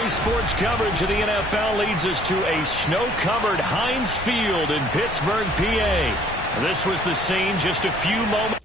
SDA Sports coverage of the NFL leads us to a snow-covered Heinz Field in Pittsburgh, PA. This was the scene just a few moments.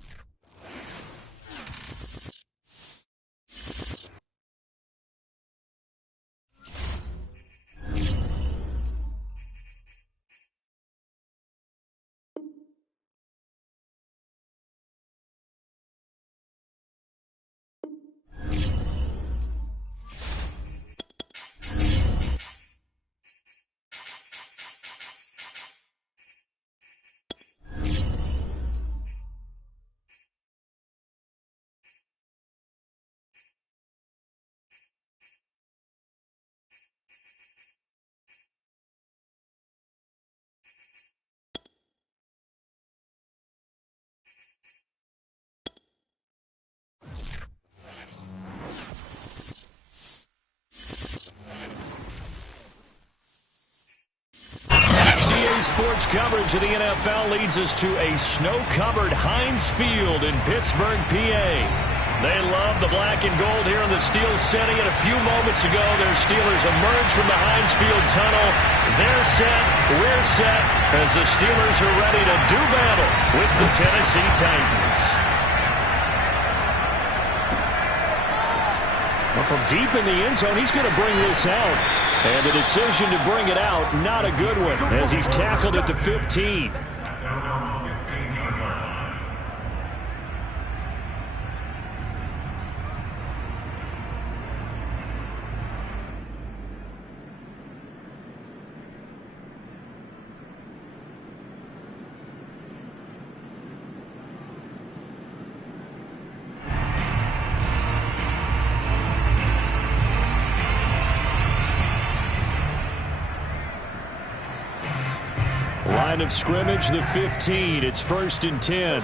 Sports coverage of the NFL leads us to a snow-covered Heinz Field in Pittsburgh, PA. They love the black and gold here in the Steel City, and a few moments ago, their Steelers emerged from the Heinz Field tunnel. They're set, we're set, as the Steelers are ready to do battle with the Tennessee Titans. Well, from deep in the end zone, he's going to bring this out. And the decision to bring it out, not a good one, as he's tackled at the 15. Line of scrimmage, the 15. It's 1st and 10.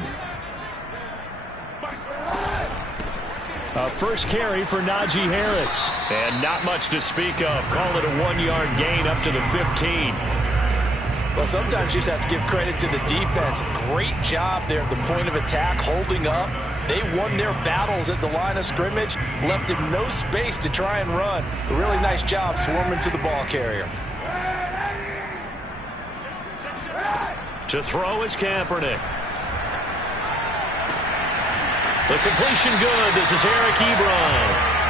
A first carry for Najee Harris. And not much to speak of. Call it a 1-yard gain up to the 15. Well, sometimes you just have to give credit to the defense. Great job there at the point of attack, holding up. They won their battles at the line of scrimmage, left him no space to try and run. A really nice job swarming to the ball carrier. To throw is Kaepernick. The completion good. This is Eric Ebron.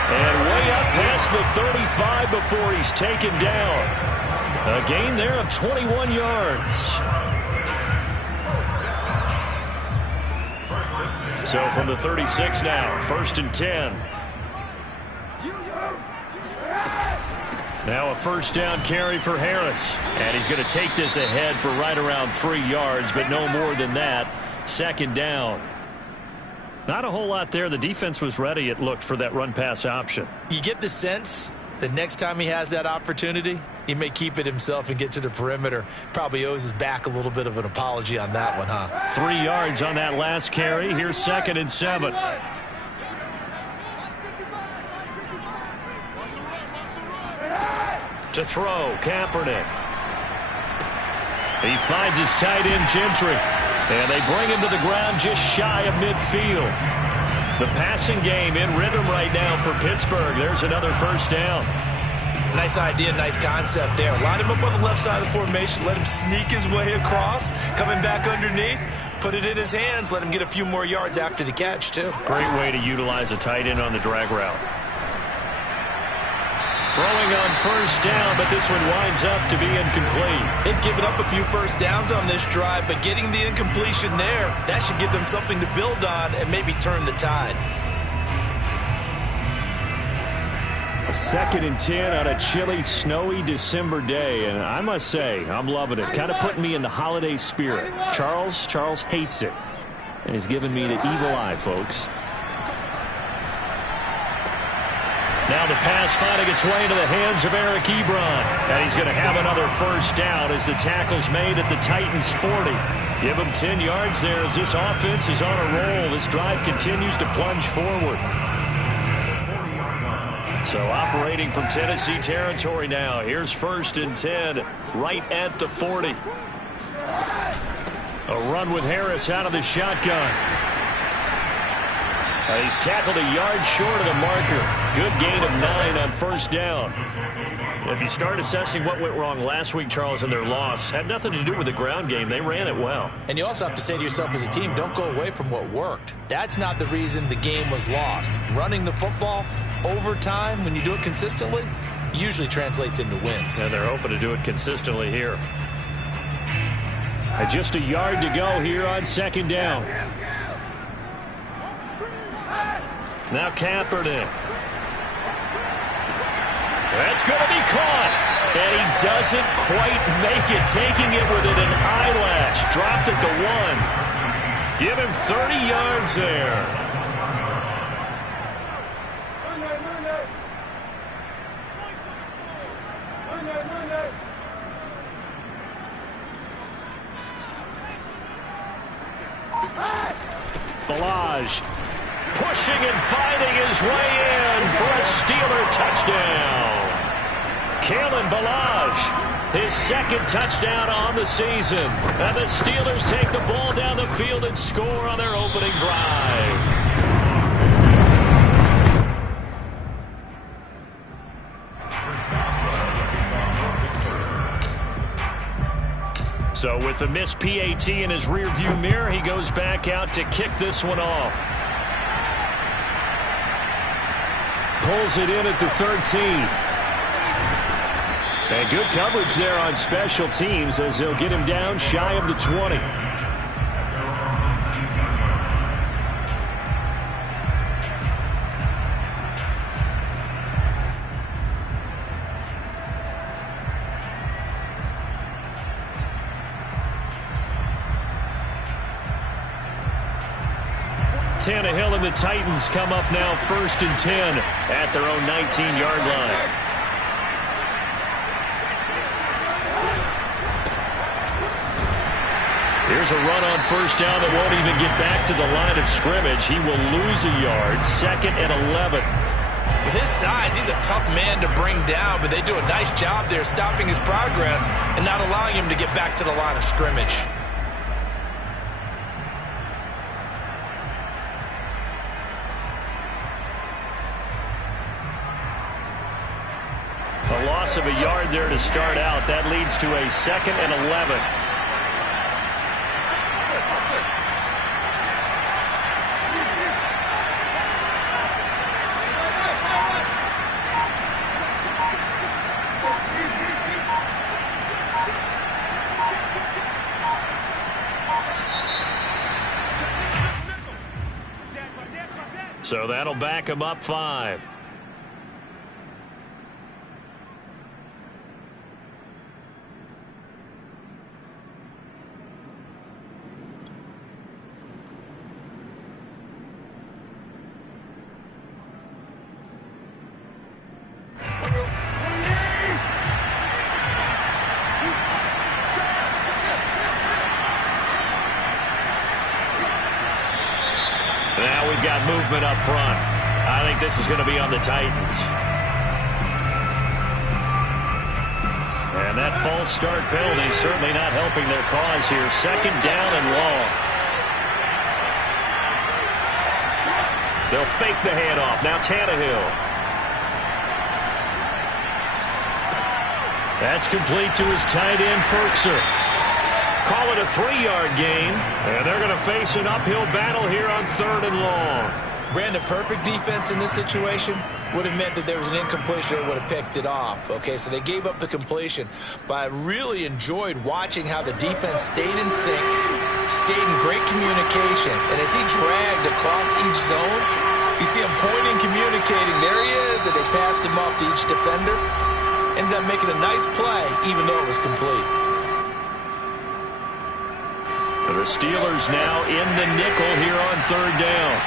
And way up past the 35 before he's taken down. A gain there of 21 yards. So from the 36 now, 1st and 10. Now a first down carry for Harris. And he's going to take this ahead for right around 3 yards, but no more than that. 2nd down. Not a whole lot there. The defense was ready, it looked, for that run-pass option. You get the sense that next time he has that opportunity, he may keep it himself and get to the perimeter. Probably owes his back a little bit of an apology on that one, huh? 3 yards on that last carry. Here's 2nd and 7. To throw, Kaepernick. He finds his tight end, Gentry. And they bring him to the ground just shy of midfield. The passing game in rhythm right now for Pittsburgh. There's another first down. Nice idea, nice concept there. Line him up on the left side of the formation. Let him sneak his way across. Coming back underneath. Put it in his hands. Let him get a few more yards after the catch, too. Great way to utilize a tight end on the drag route. Throwing on first down, but this one winds up to be incomplete. They've given up a few first downs on this drive, but getting the incompletion there, that should give them something to build on and maybe turn the tide. A 2nd and 10 on a chilly, snowy December day, and I must say, I'm loving it. Kind of putting me in the holiday spirit. Charles hates it, and he's giving me the evil eye, folks. Now the pass finding its way into the hands of Eric Ebron. And he's going to have another first down as the tackle's made at the Titans' 40. Give him 10 yards there as this offense is on a roll. This drive continues to plunge forward. So operating from Tennessee territory now. Here's 1st and 10 right at the 40. A run with Harris out of the shotgun. He's tackled a yard short of the marker. Good gain of 9 on first down. If you start assessing what went wrong last week, Charles, in their loss, had nothing to do with the ground game. They ran it well. And you also have to say to yourself as a team, don't go away from what worked. That's not the reason the game was lost. Running the football over time, when you do it consistently, usually translates into wins. And they're hoping to do it consistently here. And just a yard to go here on second down. Now Kaepernick. That's going to be caught. And he doesn't quite make it, taking it within an eyelash. Dropped at the 1. Give him 30 yards there. Balaj pushing and fighting his way in for a Steeler touchdown. Kalen Balaj, his second touchdown on the season. And the Steelers take the ball down the field and score on their opening drive. So with the missed PAT in his rearview mirror, he goes back out to kick this one off. Pulls it in at the 13. And good coverage there on special teams as they'll get him down shy of the 20. Tannehill and the Titans come up now 1st and 10 at their own 19-yard line. Here's a run on first down that won't even get back to the line of scrimmage. He will lose a yard, 2nd and 11. With his size, he's a tough man to bring down, but they do a nice job there stopping his progress and not allowing him to get back to the line of scrimmage. A loss of a yard there to start out. That leads to a 2nd and 11. So that'll back him up 5. Now we've got movement up front. I think this is going to be on the Titans. And that false start penalty certainly not helping their cause here. 2nd down and long. They'll fake the handoff. Now Tannehill. That's complete to his tight end, Ferkser. Call it a 3-yard gain, and they're going to face an uphill battle here on 3rd and long. Brandon, perfect defense in this situation would have meant that there was an incompletion that would have picked it off. Okay, so they gave up the completion, but I really enjoyed watching how the defense stayed in sync, stayed in great communication, and as he dragged across each zone, you see him pointing, communicating. There he is, and they passed him off to each defender. Ended up making a nice play, even though it was complete. The Steelers now in the nickel here on 3rd down.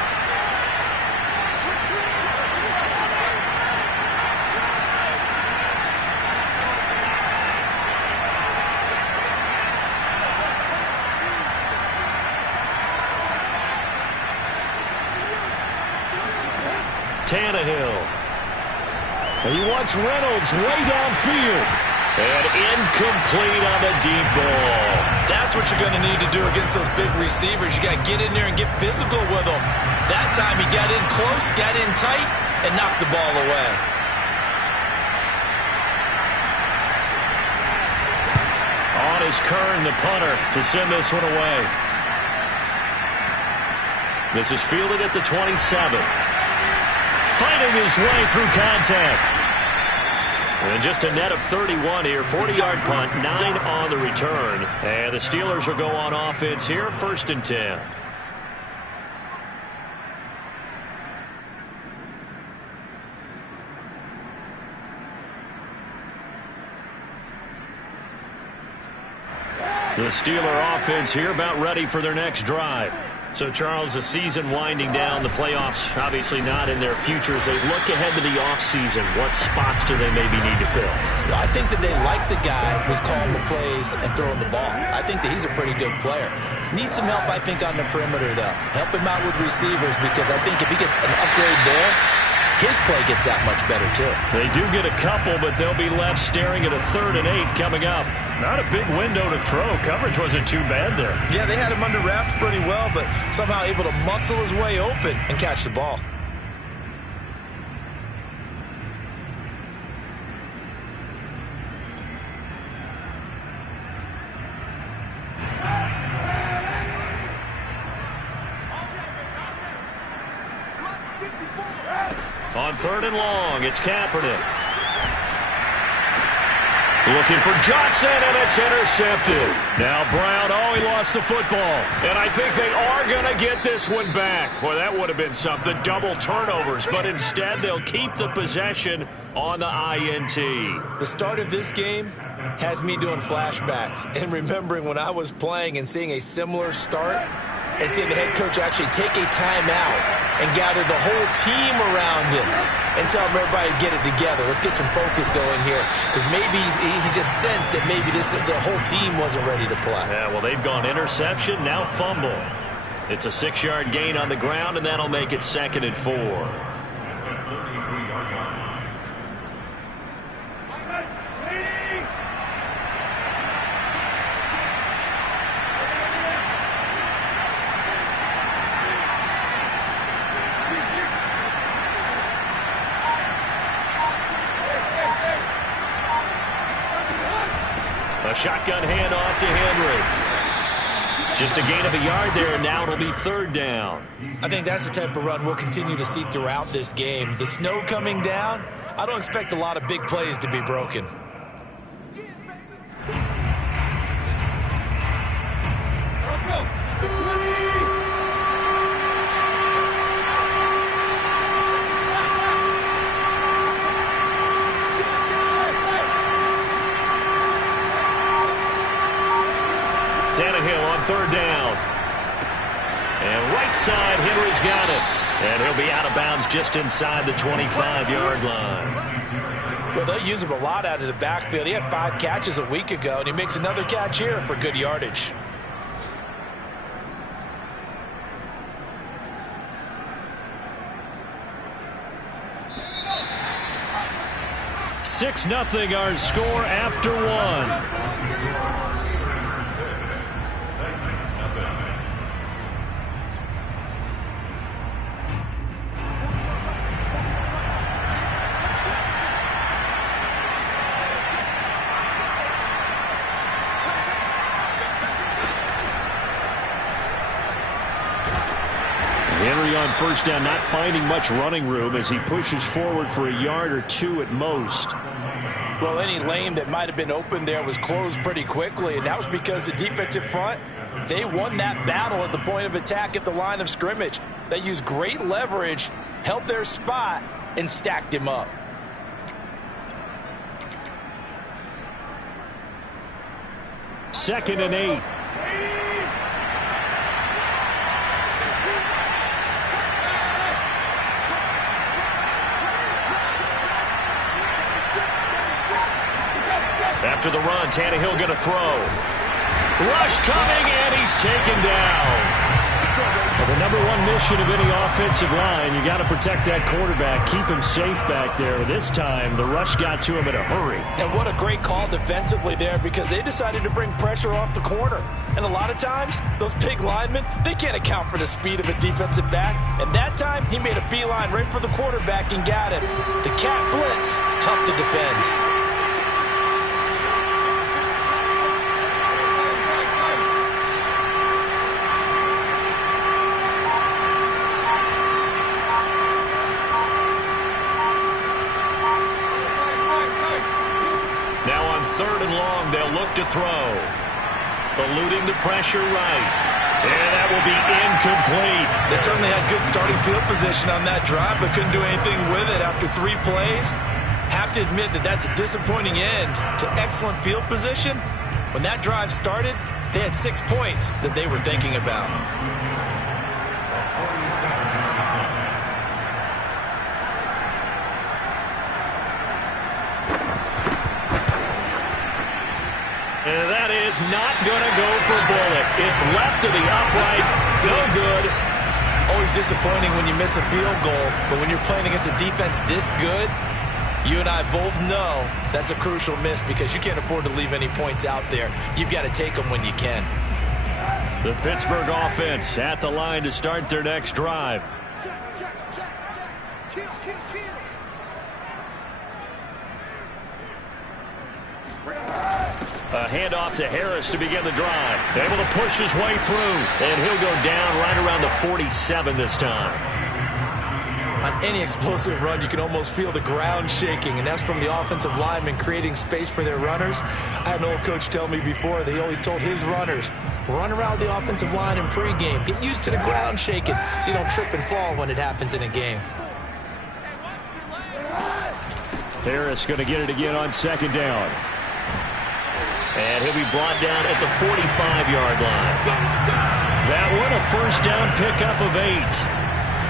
Tannehill. He wants Reynolds way downfield. And incomplete on the deep ball. That's what you're going to need to do against those big receivers. You got to get in there and get physical with them. That time he got in close, got in tight, and knocked the ball away. On is Kern, the punter, to send this one away. This is fielded at the 27. Fighting his way through contact. And just a net of 31 here. 40-yard punt, 9 on the return. And the Steelers will go on offense here, 1st and 10. The Steeler offense here about ready for their next drive. So, Charles, the season winding down, the playoffs obviously not in their future. As they look ahead to the offseason, what spots do they maybe need to fill? Well, I think that they like the guy who's calling the plays and throwing the ball. I think that he's a pretty good player. Needs some help, I think, on the perimeter, though. Help him out with receivers, because I think if he gets an upgrade there, his play gets that much better, too. They do get a couple, but they'll be left staring at a 3rd and 8 coming up. Not a big window to throw. Coverage wasn't too bad there. Yeah, they had him under wraps pretty well, but somehow able to muscle his way open and catch the ball. On 3rd and long, it's Kaepernick. Looking for Johnson, and it's intercepted. Now Brown, he lost the football. And I think they are going to get this one back. Boy, that would have been something. Double turnovers, but instead they'll keep the possession on the INT. The start of this game has me doing flashbacks and remembering when I was playing and seeing a similar start and seeing the head coach actually take a timeout and gather the whole team around him and tell everybody to get it together. Let's get some focus going here, because maybe he just sensed that maybe the whole team wasn't ready to play. Yeah, well, they've gone interception, now fumble. It's a 6-yard gain on the ground, and that'll make it 2nd and 4. A shotgun handoff to Henry. Just a gain of a yard there, and now it'll be 3rd down. I think that's the type of run we'll continue to see throughout this game. The snow coming down, I don't expect a lot of big plays to be broken. Tannehill on 3rd down. And right side, Henry's got it. And he'll be out of bounds just inside the 25-yard line. Well, they'll use him a lot out of the backfield. He had 5 catches a week ago, and he makes another catch here for good yardage. Six 0 our score after 1. Henry on 1st down, not finding much running room as he pushes forward for a yard or 2 at most. Well, any lane that might have been open there was closed pretty quickly, and that was because the defensive front, they won that battle at the point of attack at the line of scrimmage. They used great leverage, held their spot, and stacked him up. Second and 8. After the run, Tannehill going to throw. Rush coming, and he's taken down. Well, the number one mission of any offensive line, you got to protect that quarterback, keep him safe back there. This time, the rush got to him in a hurry. And what a great call defensively there, because they decided to bring pressure off the corner. And a lot of times, those big linemen, they can't account for the speed of a defensive back. And that time, he made a beeline right for the quarterback and got him. The cat blitz, tough to defend. Third and long, they'll look to throw. Eluding the pressure right. And that will be incomplete. They certainly had good starting field position on that drive, but couldn't do anything with it after 3 plays. Have to admit that that's a disappointing end to excellent field position. When that drive started, they had 6 points that they were thinking about. And that is not going to go for Bullock. It's left to the upright. No good. Always disappointing when you miss a field goal, but when you're playing against a defense this good, you and I both know that's a crucial miss because you can't afford to leave any points out there. You've got to take them when you can. The Pittsburgh offense at the line to start their next drive. A handoff to Harris to begin the drive. Able to push his way through. And he'll go down right around the 47 this time. On any explosive run, you can almost feel the ground shaking, and that's from the offensive linemen creating space for their runners. I had an old coach tell me before that he always told his runners, run around the offensive line in pregame. Get used to the ground shaking so you don't trip and fall when it happens in a game. Harris going to get it again on second down. And he'll be brought down at the 45-yard line. That one, a first down pickup of 8.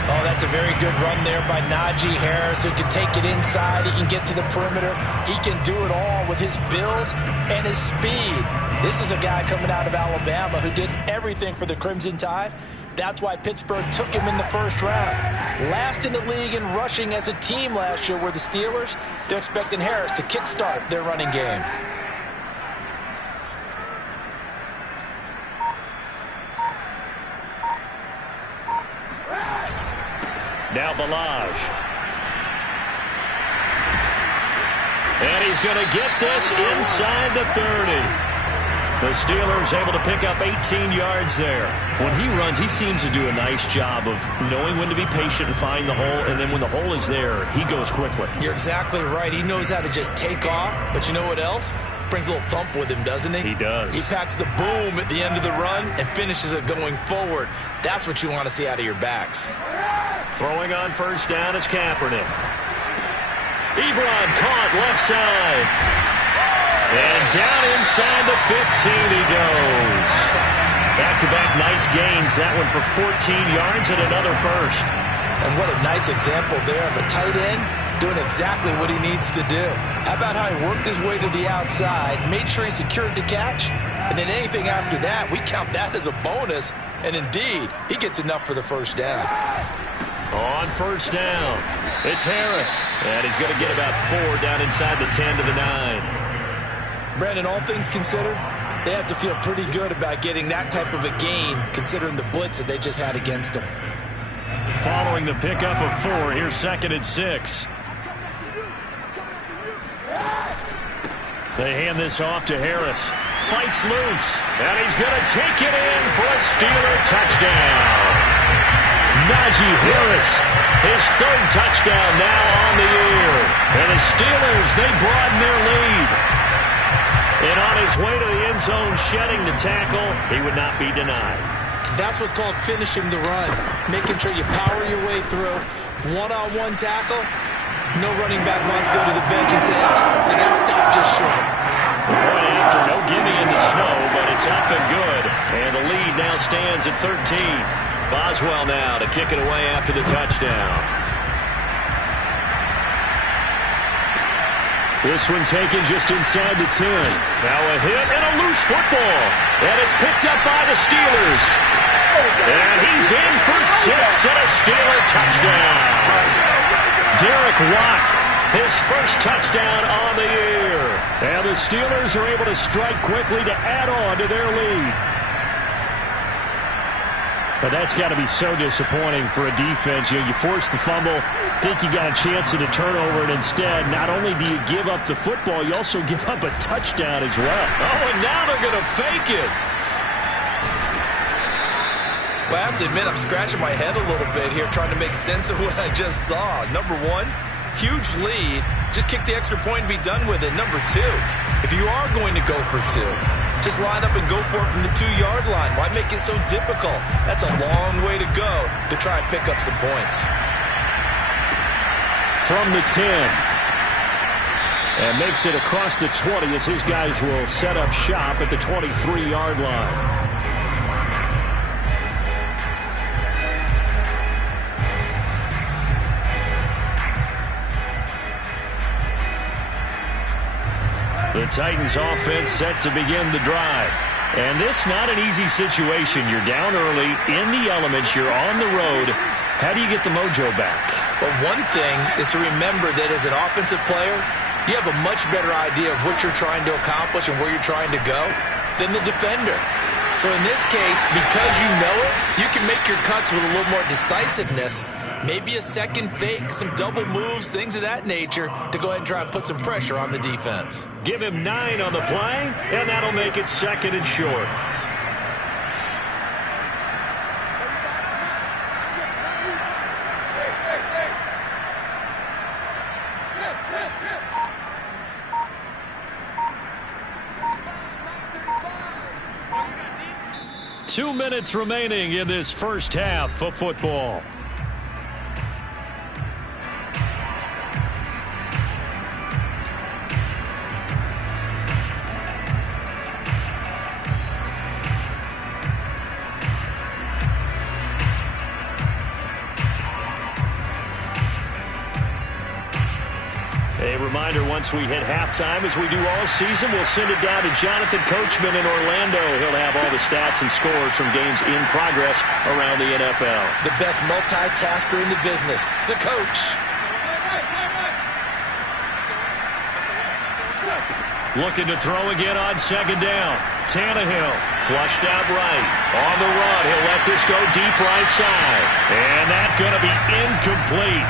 Oh, that's a very good run there by Najee Harris, who can take it inside. He can get to the perimeter. He can do it all with his build and his speed. This is a guy coming out of Alabama who did everything for the Crimson Tide. That's why Pittsburgh took him in the first round. Last in the league in rushing as a team last year were the Steelers. They're expecting Harris to kickstart their running game. Now Balaj. And he's going to get this inside the 30. The Steelers able to pick up 18 yards there. When he runs, he seems to do a nice job of knowing when to be patient and find the hole, and then when the hole is there, he goes quickly. You're exactly right. He knows how to just take off, but you know what else? Brings a little thump with him, doesn't he? He does. He packs the boom at the end of the run and finishes it going forward. That's what you want to see out of your backs. Throwing on first down is Kaepernick. Ebron caught left side. And down inside the 15 he goes. Back-to-back nice gains. That one for 14 yards and another first. And what a nice example there of a tight end doing exactly what he needs to do. How about how he worked his way to the outside, made sure he secured the catch, and then anything after that, we count that as a bonus. And indeed, he gets enough for the first down. On first down, it's Harris. And he's going to get about 4 down inside the 10 to the 9. Brandon, all things considered, they have to feel pretty good about getting that type of a gain, considering the blitz that they just had against them. Following the pickup of 4, here's 2nd and 6. They hand this off to Harris. Fights loose, and he's going to take it in for a Steeler touchdown. Najee Harris, his 3rd touchdown now on the year. And the Steelers, they broaden their lead. And on his way to the end zone, shedding the tackle, he would not be denied. That's what's called finishing the run, making sure you power your way through. One-on-one tackle, no running back wants to go to the bench and say, I got stopped just short. The point after, no gimme in the snow, but it's up and good. And the lead now stands at 13. Boswell now to kick it away after the touchdown. This one taken just inside the 10. Now a hit and a loose football. And it's picked up by the Steelers. And he's in for 6 and a Steeler touchdown. Derek Watt, his first touchdown on the year. And the Steelers are able to strike quickly to add on to their lead. But that's got to be so disappointing for a defense. You force the fumble, think you got a chance at a turnover, and instead, not only do you give up the football, you also give up a touchdown as well. Oh, and now they're going to fake it. Well, I have to admit, I'm scratching my head a little bit here trying to make sense of what I just saw. Number one, huge lead. Just kick the extra point and be done with it. Number two, if you are going to go for 2, just line up and go for it from the 2-yard line. Why make it so difficult? That's a long way to go to try and pick up some points. From the 10. And makes it across the 20 as his guys will set up shop at the 23-yard line. The Titans offense set to begin the drive. And this not an easy situation. You're down early, in the elements, you're on the road. How do you get the mojo back? Well, one thing is to remember that as an offensive player, you have a much better idea of what you're trying to accomplish and where you're trying to go than the defender. So in this case, because you know it, you can make your cuts with a little more decisiveness. Maybe a second fake, some double moves, things of that nature to go ahead and try and put some pressure on the defense. Give him 9 on the play, and that'll make it 2nd and short. Two minutes remaining in this first half of football. A reminder, once we hit halftime, as we do all season, we'll send it down to Jonathan Coachman in Orlando. He'll have all the stats and scores from games in progress around the NFL. The best multitasker in the business, the coach. Looking to throw again on 2nd down. Tannehill flushed out right. On the run, he'll let this go deep right side. And that's going to be incomplete.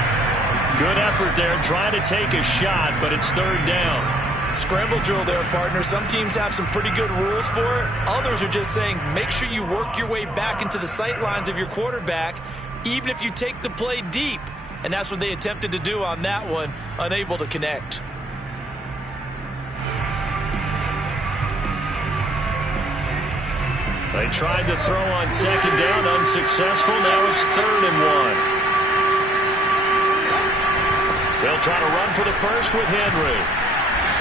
Good effort there, trying to take a shot, but it's 3rd down. Scramble drill there, partner. Some teams have some pretty good rules for it. Others are just saying, make sure you work your way back into the sight lines of your quarterback, even if you take the play deep. And that's what they attempted to do on that one, unable to connect. They tried to throw on 2nd down, unsuccessful. Now it's 3rd and 1. They'll try to run for the first with Henry.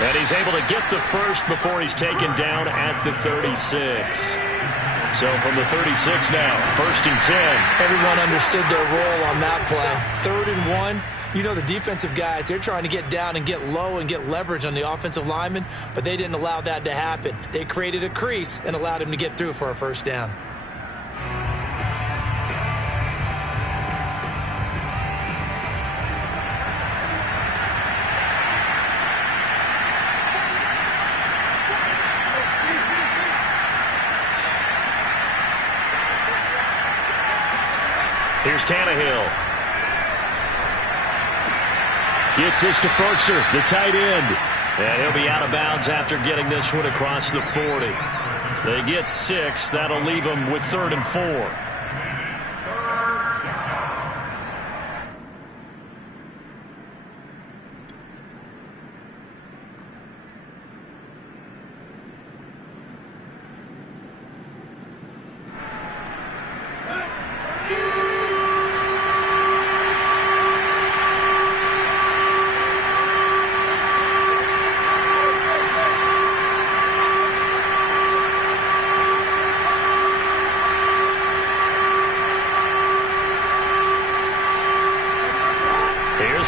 And he's able to get the first before he's taken down at the 36. So from the 36 now, 1st and 10. Everyone understood their role on that play. 3rd and 1. You know, the defensive guys, they're trying to get down and get low and get leverage on the offensive lineman, but they didn't allow that to happen. They created a crease and allowed him to get through for a 1st down. Here's Tannehill. Gets this to Ferkser, the tight end. And he'll be out of bounds after getting this one across the 40. They get 6. That'll leave them with 3rd and 4.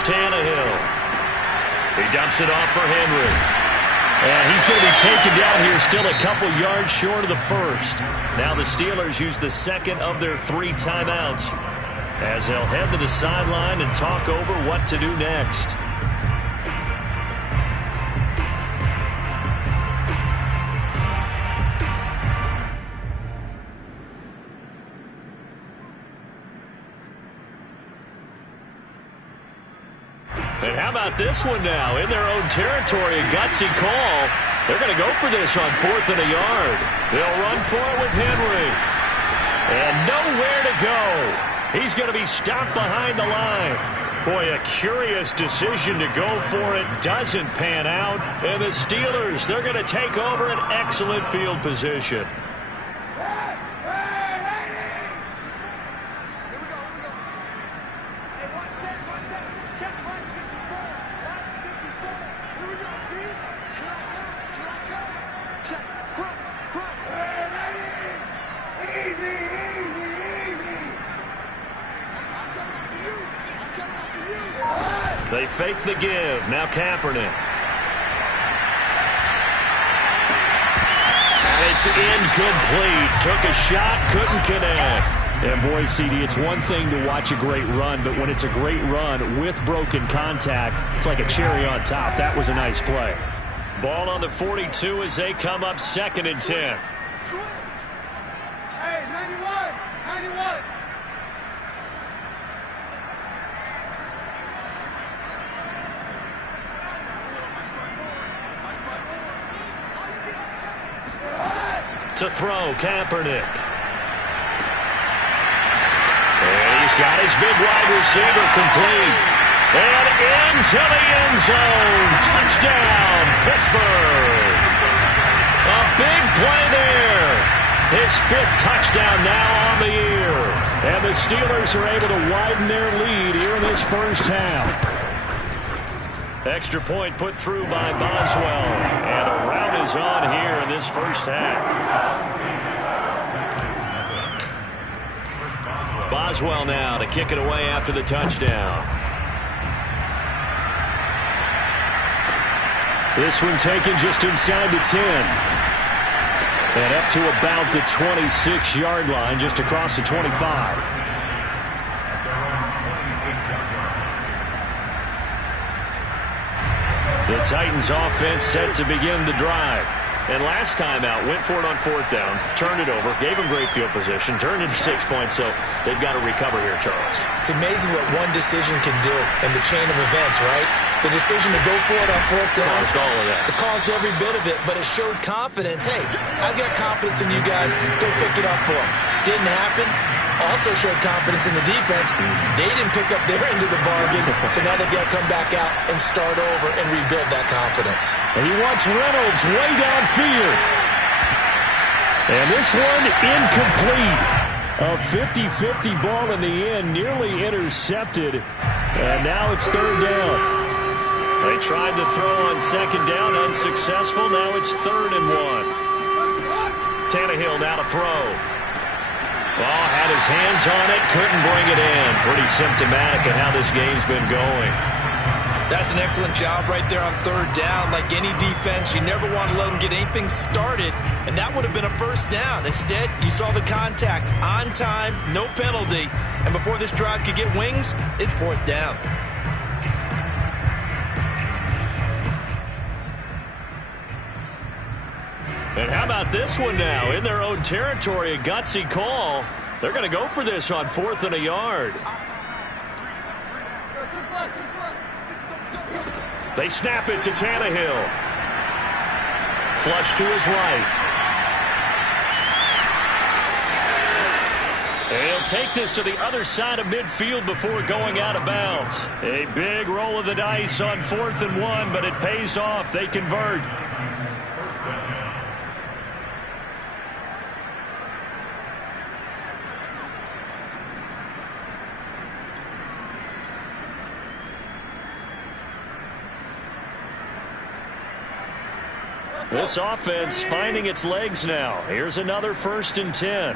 Tannehill. He dumps it off for Henry. And he's going to be taken down here, still a couple yards short of the first. Now the Steelers use the second of their 3 timeouts as they'll head to the sideline and talk over what to do next. And how about this one now? In their own territory, a gutsy call. They're going to go for this on 4th and a yard. They'll run for it with Henry. And nowhere to go. He's going to be stopped behind the line. Boy, a curious decision to go for it. Doesn't pan out. And the Steelers, they're going to take over an excellent field position. They fake the give. Now Kaepernick. And it's incomplete. Took a shot, couldn't connect. And boy, CD, it's one thing to watch a great run, but when it's a great run with broken contact, it's like a cherry on top. That was a nice play. Ball on the 42 as they come up 2nd and 10. Hey, 91. To throw, Kaepernick. And he's got his big wide receiver complete. And into the end zone. Touchdown, Pittsburgh. A big play there. His 5th touchdown now on the year. And the Steelers are able to widen their lead here in this first half. Extra point put through by Boswell. And a rout is on here in this first half. Boswell now to kick it away after the touchdown. This one taken just inside the 10. And up to about the 26-yard line, just across the 25. The Titans offense set to begin the drive. And last time out, went for it on 4th down, turned it over, gave them great field position, turned into 6 points, so they've got to recover here, Charles. It's amazing what one decision can do in the chain of events, right? The decision to go for it on 4th down. Caused all of that. It caused every bit of it, but it showed confidence. Hey, I've got confidence in you guys. Go pick it up for them. Didn't happen. Also showed confidence in the defense. They didn't pick up their end of the bargain, so now they've got to come back out and start over and rebuild that confidence. And he wants Reynolds way downfield. And this one incomplete. A 50-50 ball in the end, nearly intercepted. And now it's 3rd down. They tried to throw on 2nd down, unsuccessful. Now it's 3rd and 1. Tannehill now to throw. Ball had his hands on it, couldn't bring it in. Pretty symptomatic of how this game's been going. That's an excellent job right there on 3rd down. Like any defense, you never want to let them get anything started, and that would have been a 1st down. Instead, you saw the contact on time, no penalty, and before this drive could get wings, it's 4th down. And how about this one now? In their own territory, a gutsy call. They're going to go for this on 4th and a yard. They snap it to Tannehill. Flush to his right. And he'll take this to the other side of midfield before going out of bounds. A big roll of the dice on 4th and 1, but it pays off. They convert. This offense finding its legs now. Here's another 1st and 10.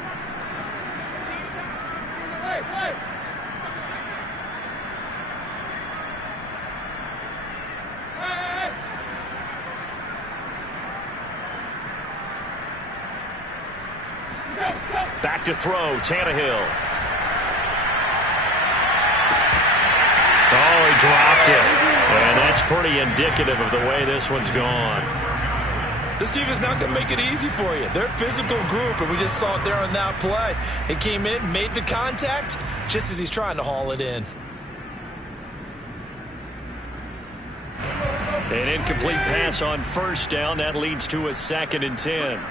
to throw. Tannehill. Oh, he dropped it. And that's pretty indicative of the way this one's gone. This team is not going to make it easy for you. They're a physical group, and we just saw it there on that play. He came in, made the contact, just as he's trying to haul it in. An incomplete pass on first down. That leads to a 2nd and 10.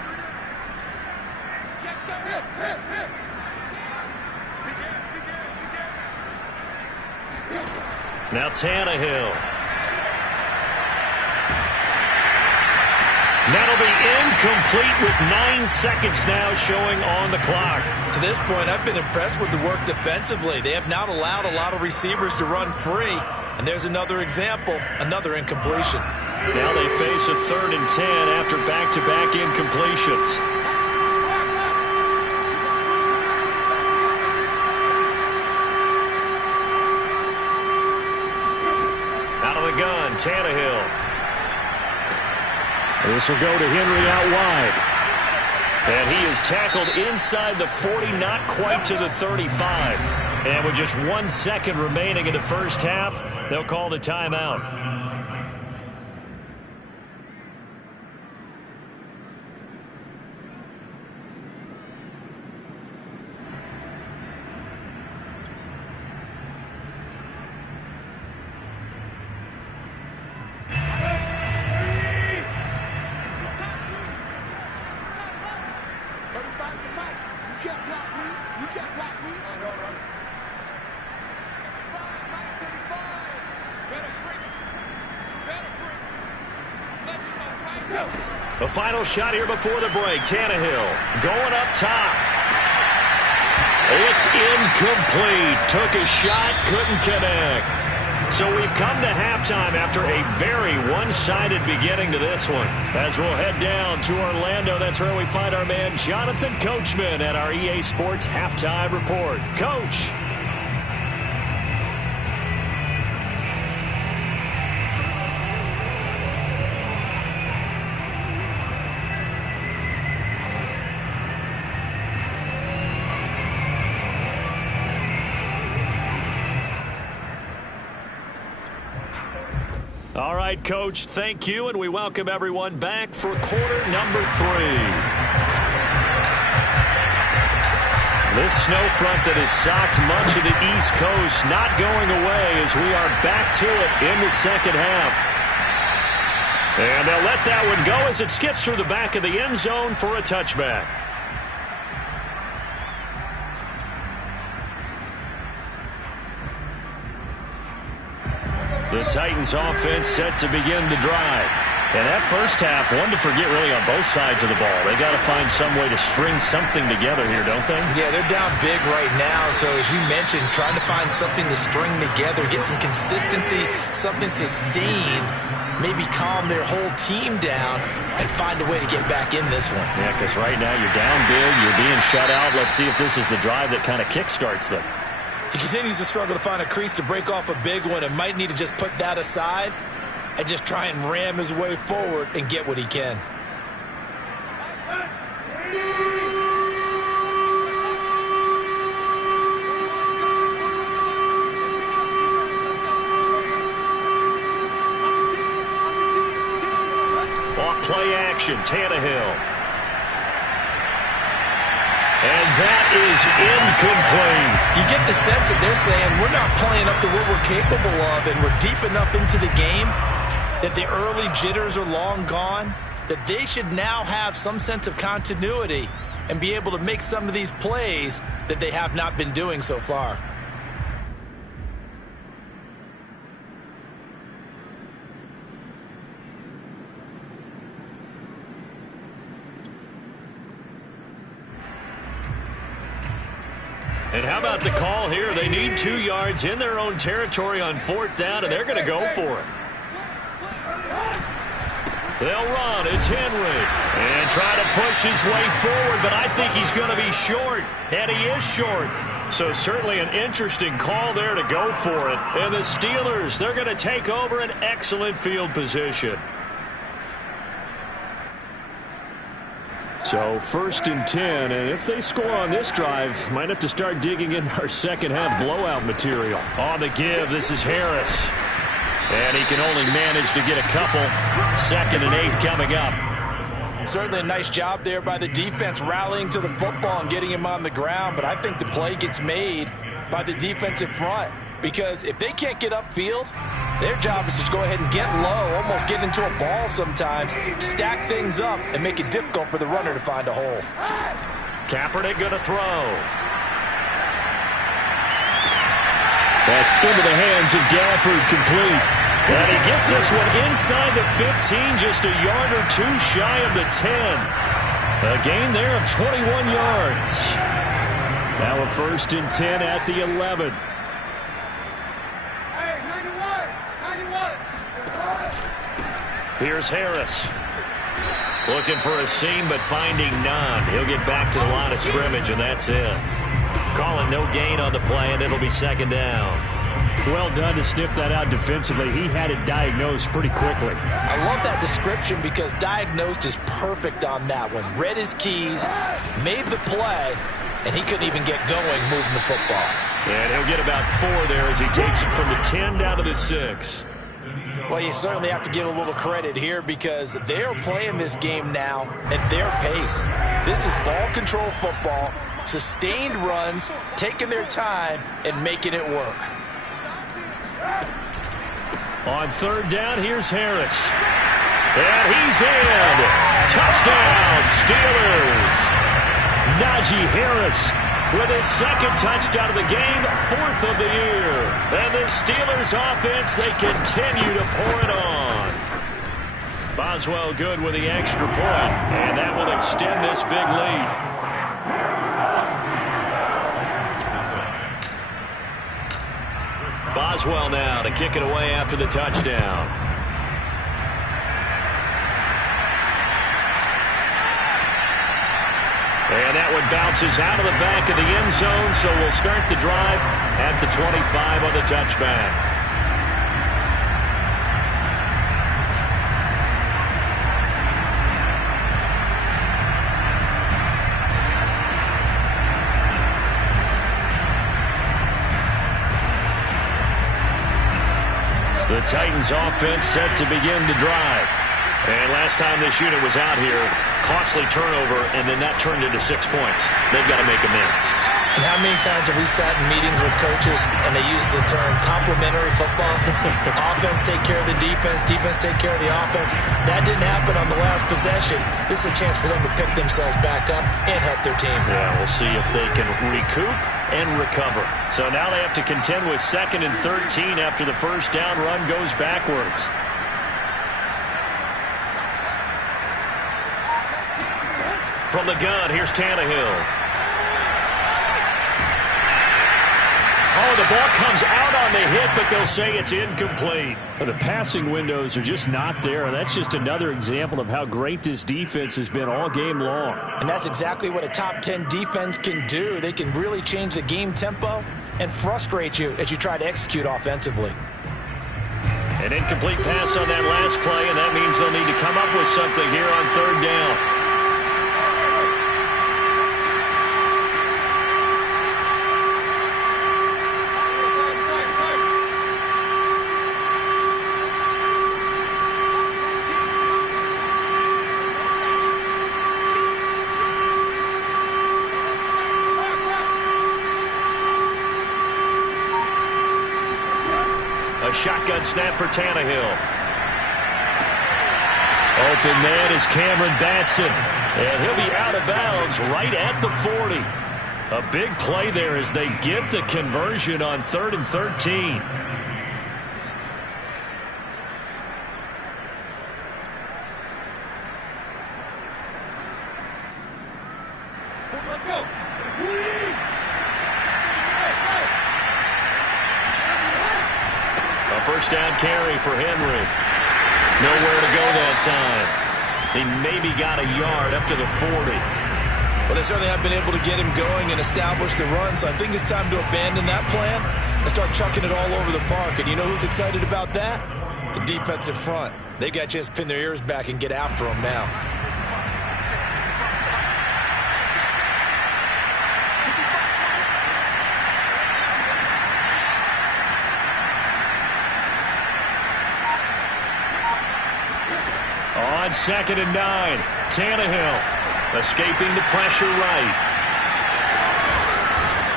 Now Tannehill. That'll be incomplete with 9 seconds now showing on the clock. To this point, I've been impressed with the work defensively. They have not allowed a lot of receivers to run free. And there's another example, another incompletion. Now they face a 3rd and 10 after back-to-back incompletions. Out of the gun, Tannehill. This will go to Henry out wide. And he is tackled inside the 40, not quite to the 35. And with just 1 second remaining in the first half, they'll call the timeout. The final shot here before the break. Tannehill going up top. It's incomplete. Took a shot, couldn't connect. So we've come to halftime after a very one-sided beginning to this one. As we'll head down to Orlando, that's where we find our man Jonathan Coachman at our EA Sports Halftime Report. Coach. All right, Coach, thank you, and we welcome everyone back for quarter number 3. This snow front that has socked much of the East Coast not going away as we are back to it in the second half. And they'll let that one go as it skips through the back of the end zone for a touchback. The Titans offense set to begin the drive. And that first half, one to forget really on both sides of the ball. They got to find some way to string something together here, don't they? Yeah, they're down big right now. So as you mentioned, trying to find something to string together, get some consistency, something sustained, maybe calm their whole team down and find a way to get back in this one. Yeah, because right now you're down big, you're being shut out. Let's see if this is the drive that kind of kickstarts them. He continues to struggle to find a crease to break off a big one and might need to just put that aside and just try and ram his way forward and get what he can. Off play action, Tannehill. And that is incomplete. You get the sense that they're saying we're not playing up to what we're capable of, and we're deep enough into the game that the early jitters are long gone, that they should now have some sense of continuity and be able to make some of these plays that they have not been doing so far. And how about the call here? They need 2 yards in their own territory on 4th down, and they're going to go for it. They'll run. It's Henry. And try to push his way forward, but I think he's going to be short. And he is short. So certainly an interesting call there to go for it. And the Steelers, they're going to take over an excellent field position. So 1st and 10, and if they score on this drive, might have to start digging in our second half blowout material. On the give, this is Harris. And he can only manage to get a couple. 2nd and 8 coming up. Certainly a nice job there by the defense rallying to the football and getting him on the ground, but I think the play gets made by the defensive front, because if they can't get upfield, their job is to go ahead and get low, almost get into a ball sometimes, stack things up, and make it difficult for the runner to find a hole. Kaepernick going to throw. That's into the hands of Gafford, complete. And he gets this one inside the 15, just a yard or two shy of the 10. A gain there of 21 yards. Now a 1st and 10 at the 11. Here's Harris. Looking for a seam, but finding none. He'll get back to the line of scrimmage, and that's it. Calling no gain on the play, and it'll be 2nd down. Well done to sniff that out defensively. He had it diagnosed pretty quickly. I love that description, because diagnosed is perfect on that one. Read his keys, made the play, and he couldn't even get going moving the football. And he'll get about 4 there as he takes it from the 10 down to the 6. Well, you certainly have to give a little credit here, because they're playing this game now at their pace. This is ball control football, sustained runs, taking their time, and making it work. On 3rd down, here's Harris. And he's in. Touchdown, Steelers. Najee Harris with his 2nd touchdown of the game, 4th of the year. And the Steelers offense, they continue to pour it on. Boswell good with the extra point, and that will extend this big lead. Boswell now to kick it away after the touchdown. And that one bounces out of the back of the end zone, so we'll start the drive at the 25 on the touchback. The Titans offense set to begin the drive. And last time this unit was out here, costly turnover, and then that turned into 6 points. They've got to make amends. And how many times have we sat in meetings with coaches and they use the term complementary football? Offense take care of the defense, defense take care of the offense. That didn't happen on the last possession. This is a chance for them to pick themselves back up and help their team. Yeah, we'll see if they can recoup and recover. So now they have to contend with 2nd and 13 after the 1st down run goes backwards. From the gun, here's Tannehill. Oh, the ball comes out on the hit, but they'll say it's incomplete. Well, the passing windows are just not there. That's just another example of how great this defense has been all game long. And that's exactly what a top 10 defense can do. They can really change the game tempo and frustrate you as you try to execute offensively. An incomplete pass on that last play, and that means they'll need to come up with something here on 3rd down. A shotgun snap for Tannehill. Open man is Cameron Batson. And he'll be out of bounds right at the 40. A big play there as they get the conversion on 3rd and 13. Let's go. A 1st down carry for Henry. Nowhere to go that time. He maybe got a yard up to the 40. Well, they certainly have been able to get him going and establish the run, so I think it's time to abandon that plan and start chucking it all over the park. And you know who's excited about that? The defensive front. They got a chance to pin their ears back and get after him now. on 2nd and 9. Tannehill escaping the pressure right.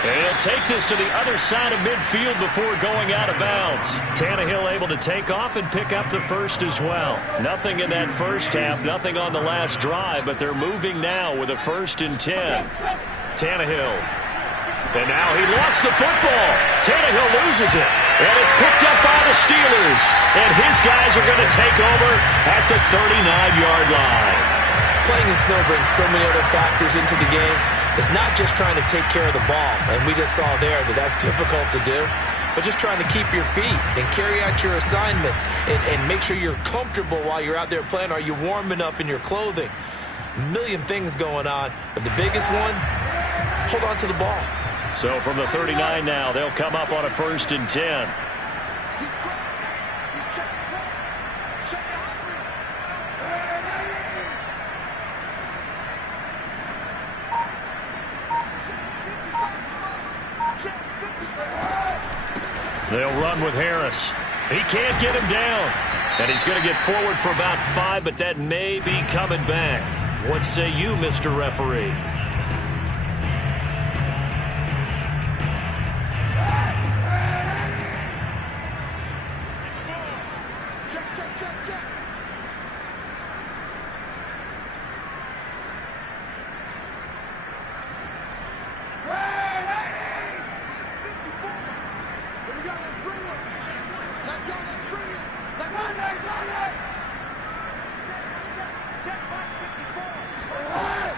And he'll take this to the other side of midfield before going out of bounds. Tannehill able to take off and pick up the first as well. Nothing in that first half, nothing on the last drive, but they're moving now with a 1st and 10. Tannehill. And now he lost the football. Tannehill loses it. And it's picked up by the Steelers. And his guys are going to take over at the 39-yard line. Playing in snow brings so many other factors into the game. It's not just trying to take care of the ball, and we just saw there that that's difficult to do, but just trying to keep your feet and carry out your assignments and make sure you're comfortable while you're out there playing. Are you warm enough in your clothing? A million things going on, but the biggest one, hold on to the ball. So from the 39 now, they'll come up on a 1st and 10. They'll run with Harris. He can't get him down. And he's going to get forward for about 5, but that may be coming back. What say you, Mr. Referee?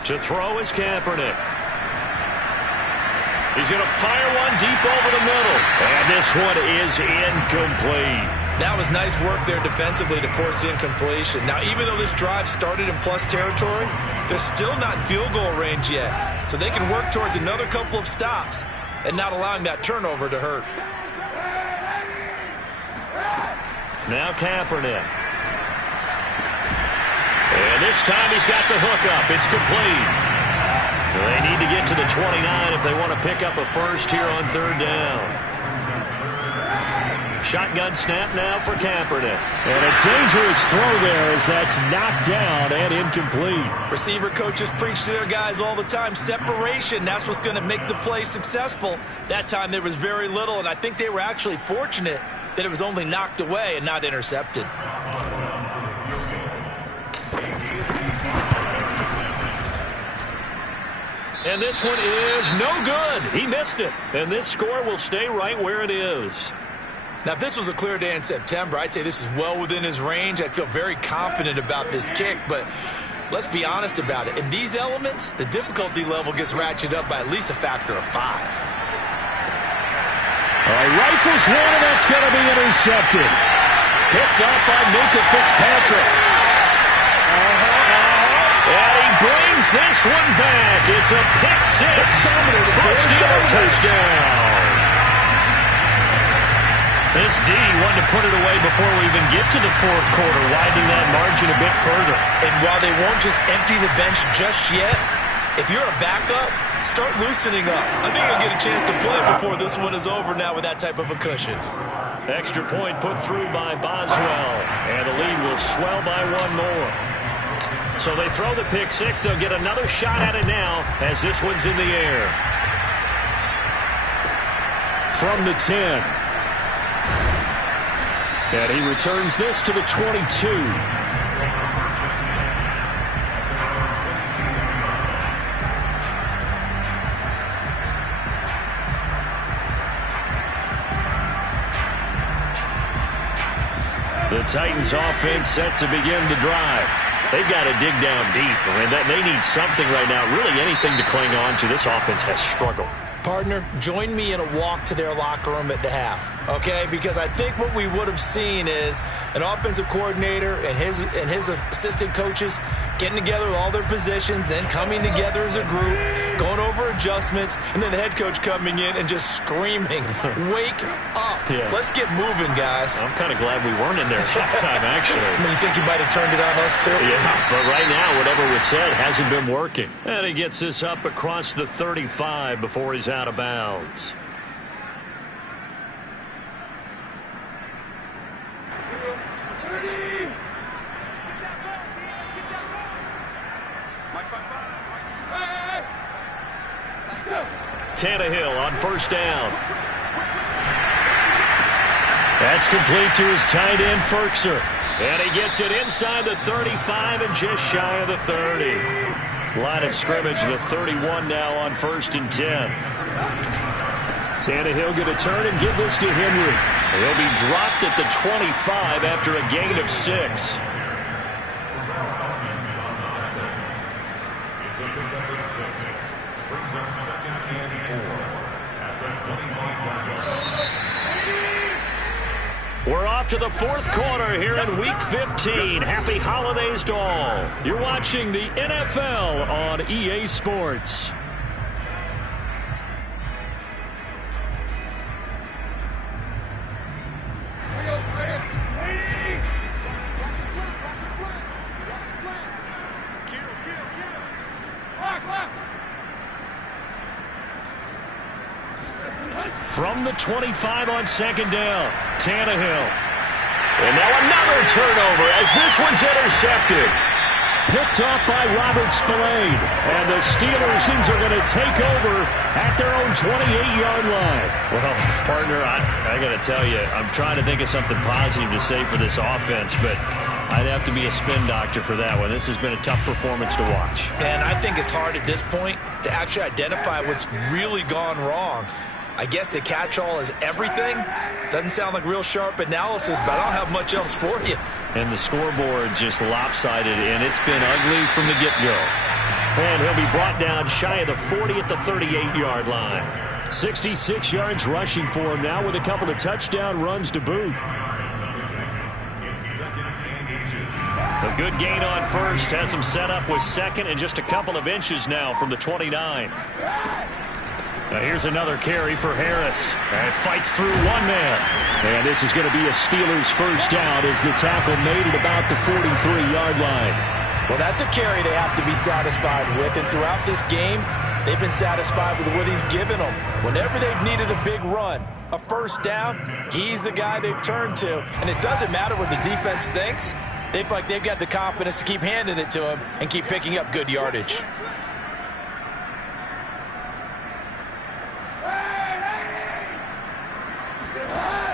To throw is Kaepernick. He's going to fire one deep over the middle. And this one is incomplete. That was nice work there defensively to force the incompletion. Now, even though this drive started in plus territory, they're still not in field goal range yet. So they can work towards another couple of stops and not allowing that turnover to hurt. Now Kaepernick. And this time he's got the hook up. It's complete. They need to get to the 29 if they want to pick up a first here on 3rd down. Shotgun snap now for Kaepernick. And a dangerous throw there as that's knocked down and incomplete. Receiver coaches preach to their guys all the time. Separation, that's what's going to make the play successful. That time there was very little, and I think they were actually fortunate that it was only knocked away and not intercepted. And this one is no good. He missed it. And this score will stay right where it is. Now, if this was a clear day in September, I'd say this is well within his range. I'd feel very confident about this kick, but let's be honest about it. In these elements, the difficulty level gets ratcheted up by at least a factor of 5. Rifles one, and that's going to be intercepted. Picked up by Minka Fitzpatrick. And he brings this one back. It's a pick 6 for a Steeler touchdown. This D wanted to put it away before we even get to the 4th quarter, widening that margin a bit further. And while they won't just empty the bench just yet, if you're a backup, start loosening up. I think you'll get a chance to play before this one is over now with that type of a cushion. Extra point put through by Boswell, and the lead will swell by 1 more. So they throw the pick 6. They'll get another shot at it now as this one's in the air. From the 10. And he returns this to the 22. The Titans offense set to begin the drive. They've got to dig down deep, and they need something right now, really anything to cling on to. This offense has struggled. Partner, join me in a walk to their locker room at the half, okay? Because I think what we would have seen is an offensive coordinator and his assistant coaches getting together with all their positions, then coming together as a group, going over adjustments, and then the head coach coming in and just screaming, "Wake up. Yeah. Let's get moving, guys." I'm kind of glad we weren't in there at halftime, actually. I mean, you think you might have turned it on us, too? Yeah, but right now, whatever was said hasn't been working. And he gets this up across the 35 before he's out of bounds. Tannehill on first down. That's complete to his tight end, Ferkser. And he gets it inside the 35 and just shy of the 30. Line of scrimmage, the 31 now on 1st and 10. Tannehill going to turn and give this to Henry. He'll be dropped at the 25 after a gain of 6. We're off to the 4th quarter here in Week 15. Happy holidays to all. You're watching the NFL on EA Sports. From the 25 on 2nd down, Tannehill. And now another turnover as this one's intercepted. Picked off by Robert Spillane. And the Steelers are going to take over at their own 28-yard line. Well, partner, I got to tell you, I'm trying to think of something positive to say for this offense, but I'd have to be a spin doctor for that one. This has been a tough performance to watch. And I think it's hard at this point to actually identify what's really gone wrong. I guess the catch-all is everything. Doesn't sound like real sharp analysis, but I don't have much else for you. And the scoreboard just lopsided, and it's been ugly from the get-go. And he'll be brought down shy of the 40 at the 38-yard line. 66 yards rushing for him now with a couple of touchdown runs to boot. A good gain on first has him set up with 2nd and just a couple of inches now from the 29. Now here's another carry for Harris. And fights through one man. And this is going to be a Steelers first down as the tackle made at about the 43-yard line. Well, that's a carry they have to be satisfied with. And throughout this game, they've been satisfied with what he's given them. Whenever they've needed a big run, a first down, he's the guy they've turned to. And it doesn't matter what the defense thinks. They feel like they've got the confidence to keep handing it to him and keep picking up good yardage.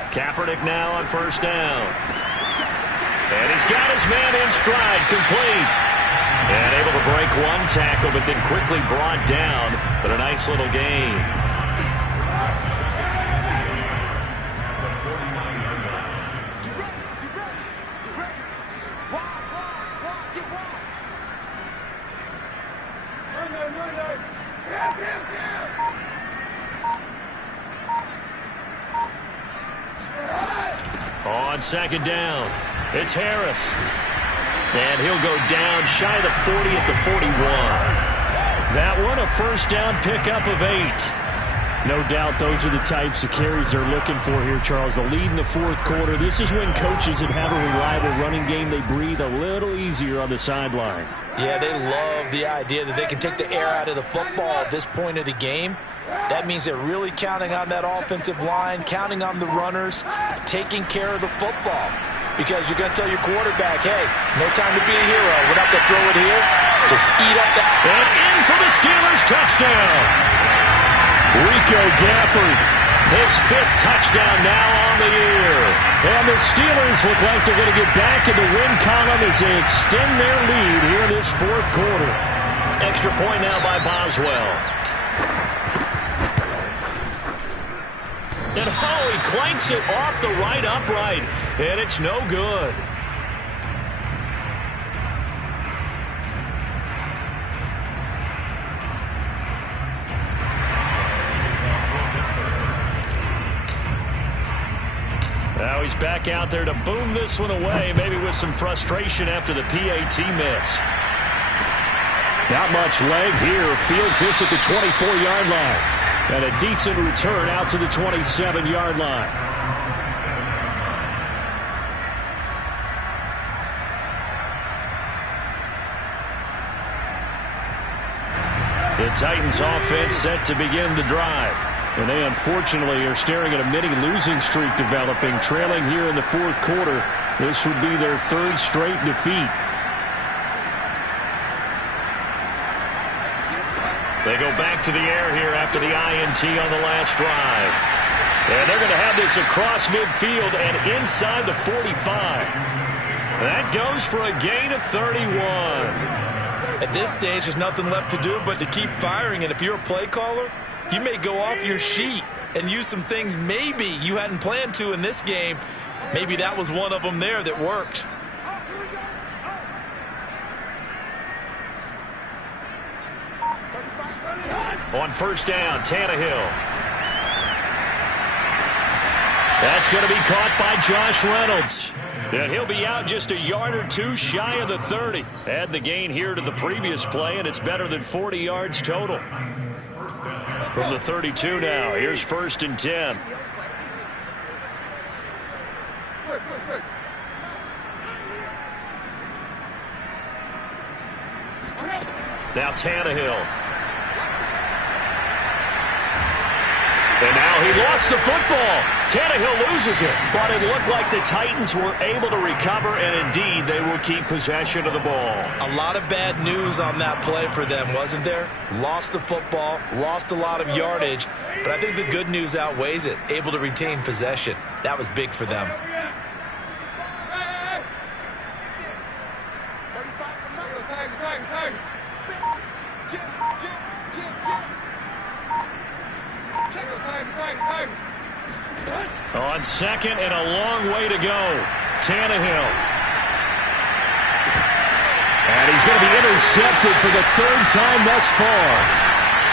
Kaepernick now on first down. And he's got his man in stride, complete. And able to break one tackle, but then quickly brought down. But a nice little gain. On 2nd down, it's Harris. And he'll go down shy of the 40 at the 41. That one, a first down pickup of 8. No doubt those are the types of carries they're looking for here, Charles. The lead in the 4th quarter. This is when coaches that have a reliable running game, they breathe a little easier on the sideline. Yeah, they love the idea that they can take the air out of the football at this point of the game. That means they're really counting on that offensive line, counting on the runners, taking care of the football. Because you're going to tell your quarterback, hey, no time to be a hero. We're not going to throw it here. Just eat up that. And in for the Steelers touchdown. Rico Gafford, his 5th touchdown now on the year. And the Steelers look like they're going to get back in the win column as they extend their lead here in this 4th quarter. Extra point now by Boswell. And oh, he clanks it off the right upright, and it's no good. Now he's back out there to boom this one away, maybe with some frustration after the PAT miss. Not much leg here. Fields this at the 24-yard line. And a decent return out to the 27-yard line. The Titans offense set to begin the drive. And they unfortunately are staring at a mini losing streak developing, trailing here in the 4th quarter. This would be their 3rd straight defeat. They go back to the air here after the INT on the last drive. And they're going to have this across midfield and inside the 45. That goes for a gain of 31. At this stage, there's nothing left to do but to keep firing. And if you're a play caller, you may go off your sheet and use some things maybe you hadn't planned to in this game. Maybe that was one of them there that worked. On first down, Tannehill. That's going to be caught by Josh Reynolds. And he'll be out just a yard or two shy of the 30. Add the gain here to the previous play, and it's better than 40 yards total. From the 32 now, here's first and 10. Now Tannehill. And now he lost the football. Tannehill loses it. But it looked like the Titans were able to recover, and indeed they will keep possession of the ball. A lot of bad news on that play for them, wasn't there? Lost the football, lost a lot of yardage, but I think the good news outweighs it. Able to retain possession. That was big for them. On second and a long way to go. Tannehill. And he's going to be intercepted for the third time thus far.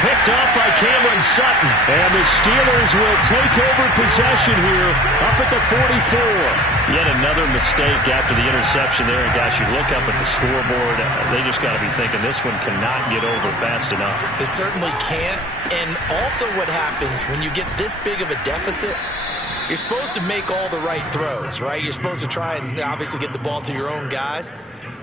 Picked up by Cameron Sutton. And the Steelers will take over possession here up at the 44. Yet another mistake after the interception there. And gosh, you look up at the scoreboard, they just got to be thinking this one cannot get over fast enough. It certainly can't. And also what happens when you get this big of a deficit, you're supposed to make all the right throws, right? You're supposed to try and obviously get the ball to your own guys.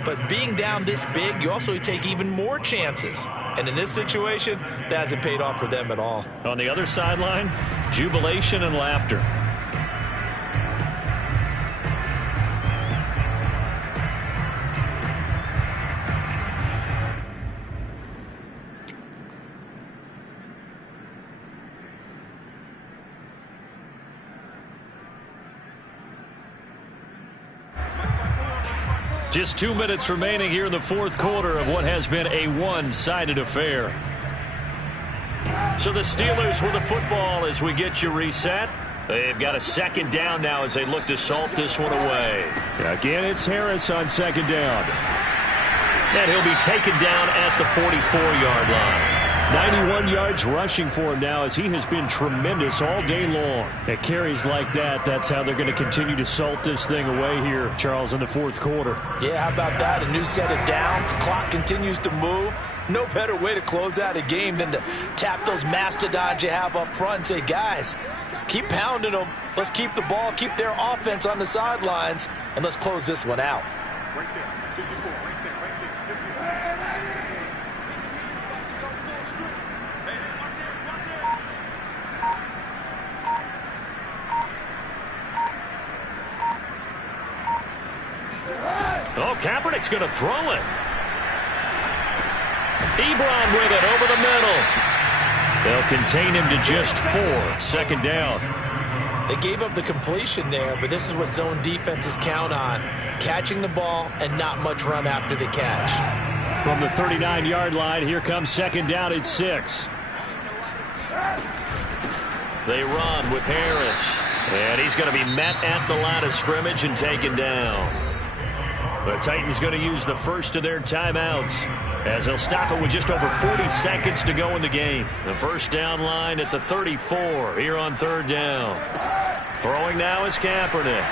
But being down this big, you also take even more chances. And in this situation, that hasn't paid off for them at all. On the other sideline, jubilation and laughter. Just 2 minutes remaining here in the fourth quarter of what has been a one-sided affair. So the Steelers with the football as we get you reset. They've got a second down now as they look to salt this one away. Again, it's Harris on second down. And he'll be taken down at the 44-yard line. 91 yards rushing for him now as he has been tremendous all day long. At carries like that, that's how they're going to continue to salt this thing away here, Charles, in the fourth quarter. Yeah, how about that? A new set of downs. Clock continues to move. No better way to close out a game than to tap those mastodons you have up front and say, guys, keep pounding them. Let's keep the ball, keep their offense on the sidelines, and let's close this one out. Right there, 54, right there, right there, 54. Oh, Kaepernick's going to throw it. Ebron with it over the middle. They'll contain him to just 4. Second down. They gave up the completion there, but this is what zone defenses count on. Catching the ball and not much run after the catch. From the 39-yard line, here comes second down at 6. They run with Harris. And he's going to be met at the line of scrimmage and taken down. The Titans going to use the first of their timeouts as they'll stop it with just over 40 seconds to go in the game. The first down line at the 34 here on third down. Throwing now is Kaepernick.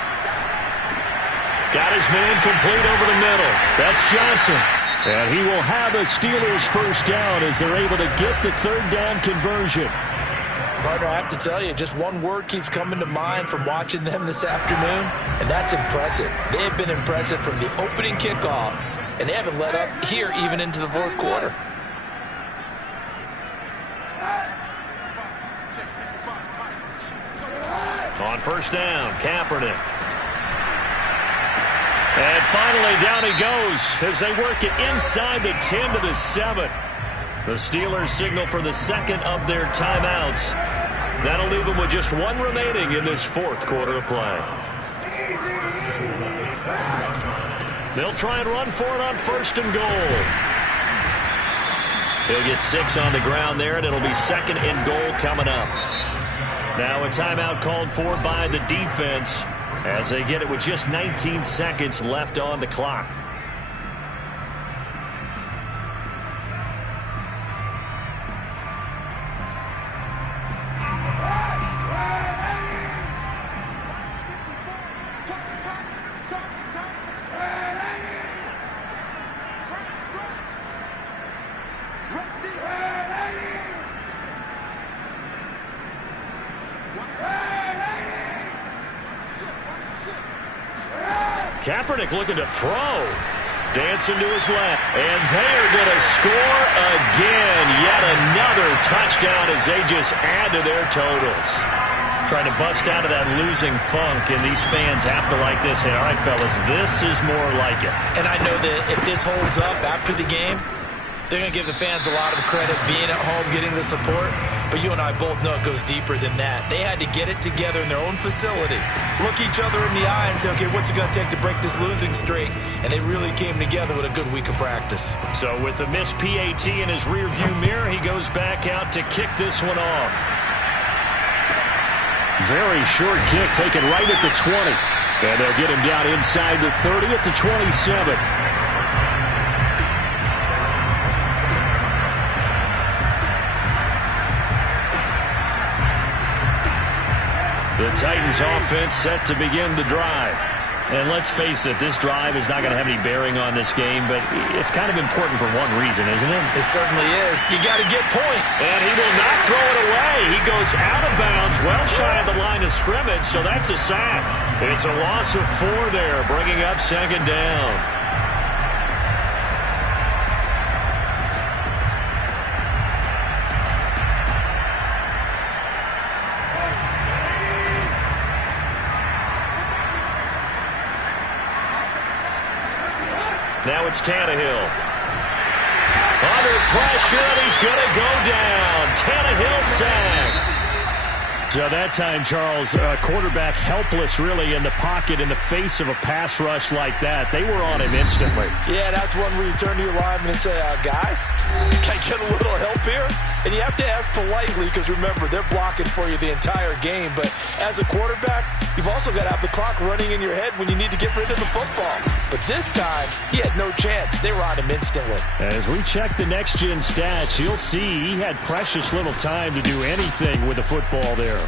Got his man complete over the middle. That's Johnson. And he will have a Steelers first down as they're able to get the third down conversion. Partner, I have to tell you, just one word keeps coming to mind from watching them this afternoon, and that's impressive. They have been impressive from the opening kickoff, and they haven't let up here even into the fourth quarter. On first down, Kaepernick. And finally, down he goes as they work it inside the 10 to the 7. The Steelers signal for the second of their timeouts. That'll leave them with just one remaining in this fourth quarter of play. They'll try and run for it on 1st and goal. He'll get 6 on the ground there, and it'll be 2nd and goal coming up. Now a timeout called for by the defense as they get it with just 19 seconds left on the clock. Kaepernick looking to throw. Dancing to his left. And they are going to score again. Yet another touchdown as they just add to their totals. Trying to bust out of that losing funk, and these fans have to like this. Say, all right, fellas, this is more like it. And I know that if this holds up after the game, they're going to give the fans a lot of credit being at home, getting the support. But you and I both know it goes deeper than that. They had to get it together in their own facility, look each other in the eye and say, okay, what's it going to take to break this losing streak? And they really came together with a good week of practice. So with the missed PAT in his rearview mirror, he goes back out to kick this one off. Very short kick taken right at the 20. And they'll get him down inside the 30 at the 27. The Titans offense set to begin the drive. And let's face it, this drive is not going to have any bearing on this game, but it's kind of important for one reason, isn't it? It certainly is. You got to get point. And he will not throw it away. He goes out of bounds, well shy of the line of scrimmage, so that's a sack. It's a loss of 4 there, bringing up 2nd down. Now it's Tannehill. Under pressure, and he's going to go down. Tannehill sacked. So that time, Charles, quarterback helpless really in the pocket in the face of a pass rush like that. They were on him instantly. Yeah, that's one where you turn to your lineman and say, guys, can I get a little help here? And you have to ask politely because, remember, they're blocking for you the entire game. But as a quarterback, you've also got to have the clock running in your head when you need to get rid of the football. But this time, he had no chance. They were on him instantly. As we check the next-gen stats, you'll see he had precious little time to do anything with the football there.